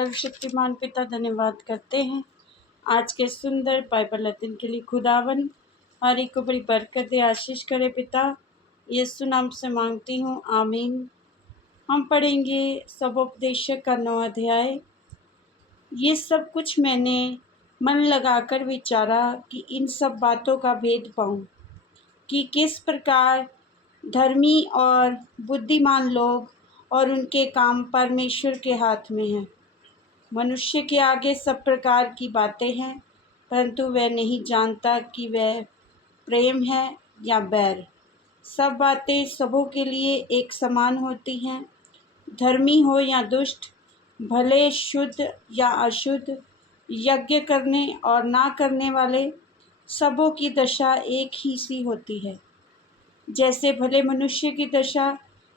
सर्वशक्तिमान पिता धन्यवाद करते हैं आज के सुंदर बाइबल अध्ययन के लिए। खुदावन हर एक को बड़ी बरकत दे, आशीष करे पिता। यीशु नाम से मांगती हूँ, आमीन। हम पढ़ेंगे सबोपदेशक का 9वां अध्याय। ये सब कुछ मैंने मन लगाकर विचारा कि इन सब बातों का भेद पाऊँ कि किस प्रकार धर्मी और बुद्धिमान लोग और उनके काम परमेश्वर के हाथ में हैं। मनुष्य के आगे सब प्रकार की बातें हैं, परंतु वह नहीं जानता कि वह प्रेम है या बैर। सब बातें सबों के लिए एक समान होती हैं, धर्मी हो या दुष्ट, भले शुद्ध या अशुद्ध, यज्ञ करने और ना करने वाले, सबों की दशा एक ही सी होती है। जैसे भले मनुष्य की दशा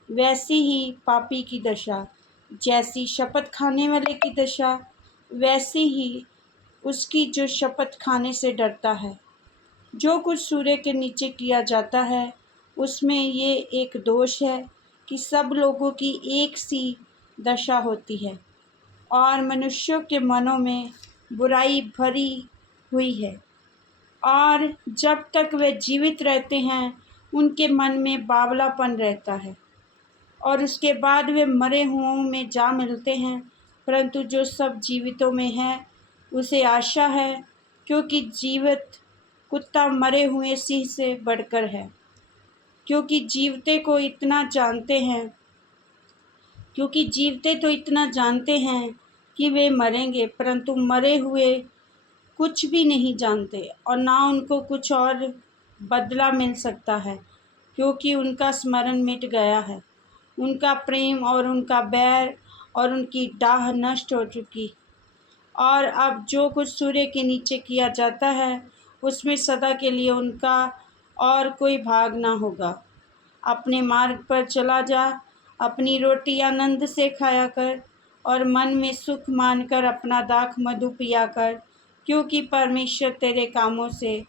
वैसी ही पापी की दशा, जैसी शपथ खाने वाले की दशा वैसी ही उसकी जो शपथ खाने से डरता है। जो कुछ सूर्य के नीचे किया जाता है उसमें ये एक दोष है कि सब लोगों की एक सी दशा होती है और मनुष्यों के मनों में बुराई भरी हुई है, और जब तक वे जीवित रहते हैं उनके मन में बावलापन रहता है और उसके बाद वे मरे हुओं में जा मिलते हैं। परंतु जो सब जीवितों में है उसे आशा है, क्योंकि जीवित कुत्ता मरे हुए सिंह से बढ़कर है। क्योंकि जीवते तो इतना जानते हैं कि वे मरेंगे, परंतु मरे हुए कुछ भी नहीं जानते और ना उनको कुछ और बदला मिल सकता है, क्योंकि उनका स्मरण मिट गया है। उनका प्रेम और उनका बैर और उनकी डाह नष्ट हो चुकी। और अब जो कुछ सूर्य के नीचे किया जाता है उसमें सदा के लिए उनका और कोई भाग ना होगा। अपने मार्ग पर चला जा, अपनी रोटी आनंद से खाया कर और मन में सुख मानकर अपना दाख मधु पिया कर, क्योंकि परमेश्वर तेरे कामों से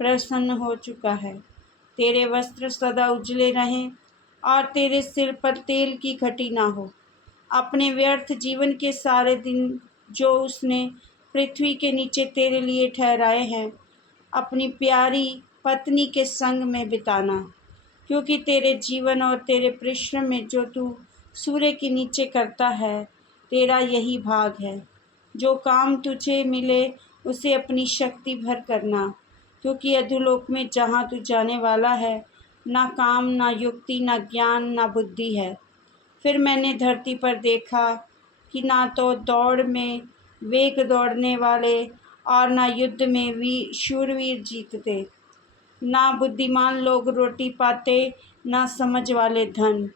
प्रसन्न हो चुका है। तेरे वस्त्र सदा उजले रहें और तेरे सिर पर तेल की घटी ना हो। अपने व्यर्थ जीवन के सारे दिन जो उसने पृथ्वी के नीचे तेरे लिए ठहराए हैं अपनी प्यारी पत्नी के संग में बिताना, क्योंकि तेरे जीवन और तेरे परिश्रम में जो तू सूर्य के नीचे करता है तेरा यही भाग है। जो काम तुझे मिले उसे अपनी शक्ति भर करना, क्योंकि अधोलोक में जहाँ तू जाने वाला है ना काम, ना युक्ति, ना ज्ञान, ना बुद्धि है। फिर मैंने धरती पर देखा कि ना तो दौड़ में वेग दौड़ने वाले और ना युद्ध में शूरवीर जीतते, ना बुद्धिमान लोग रोटी पाते, ना समझ वाले धन,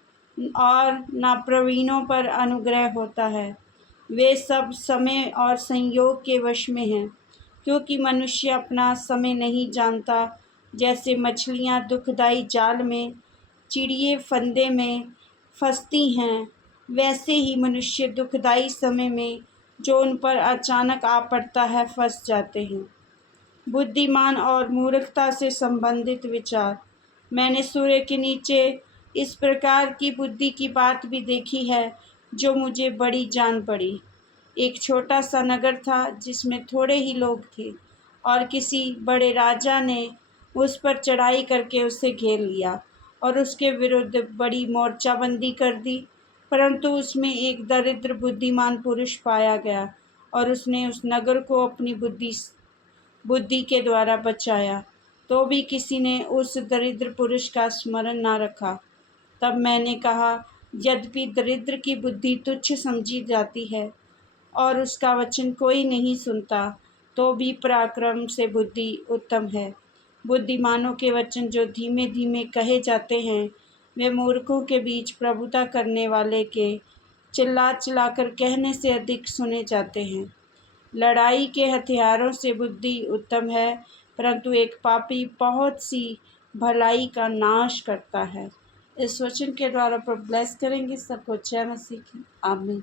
और ना प्रवीणों पर अनुग्रह होता है। वे सब समय और संयोग के वश में हैं, क्योंकि मनुष्य अपना समय नहीं जानता। जैसे मछलियाँ दुखदाई जाल में, चिड़िए फंदे में फंसती हैं, वैसे ही मनुष्य दुखदाई समय में जो उन पर अचानक आ पड़ता है फंस जाते हैं। बुद्धिमान और मूर्खता से संबंधित विचार। मैंने सूर्य के नीचे इस प्रकार की बुद्धि की बात भी देखी है जो मुझे बड़ी जान पड़ी। एक छोटा सा नगर था जिसमें थोड़े ही लोग थे, और किसी बड़े राजा ने उस पर चढ़ाई करके उसे घेर लिया और उसके विरुद्ध बड़ी मोर्चाबंदी कर दी। परंतु उसमें एक दरिद्र बुद्धिमान पुरुष पाया गया और उसने उस नगर को अपनी बुद्धि के द्वारा बचाया। तो भी किसी ने उस दरिद्र पुरुष का स्मरण न रखा। तब मैंने कहा, यद्यपि दरिद्र की बुद्धि तुच्छ समझी जाती है और उसका वचन कोई नहीं सुनता, तो भी पराक्रम से बुद्धि उत्तम है। बुद्धिमानों के वचन जो धीमे धीमे कहे जाते हैं वे मूर्खों के बीच प्रभुता करने वाले के चिल्ला चिल्लाकर कहने से अधिक सुने जाते हैं। लड़ाई के हथियारों से बुद्धि उत्तम है, परंतु एक पापी बहुत सी भलाई का नाश करता है। इस वचन के द्वारा प्रभु ब्लेस करेंगे सबको। जय मसीह की। आमीन।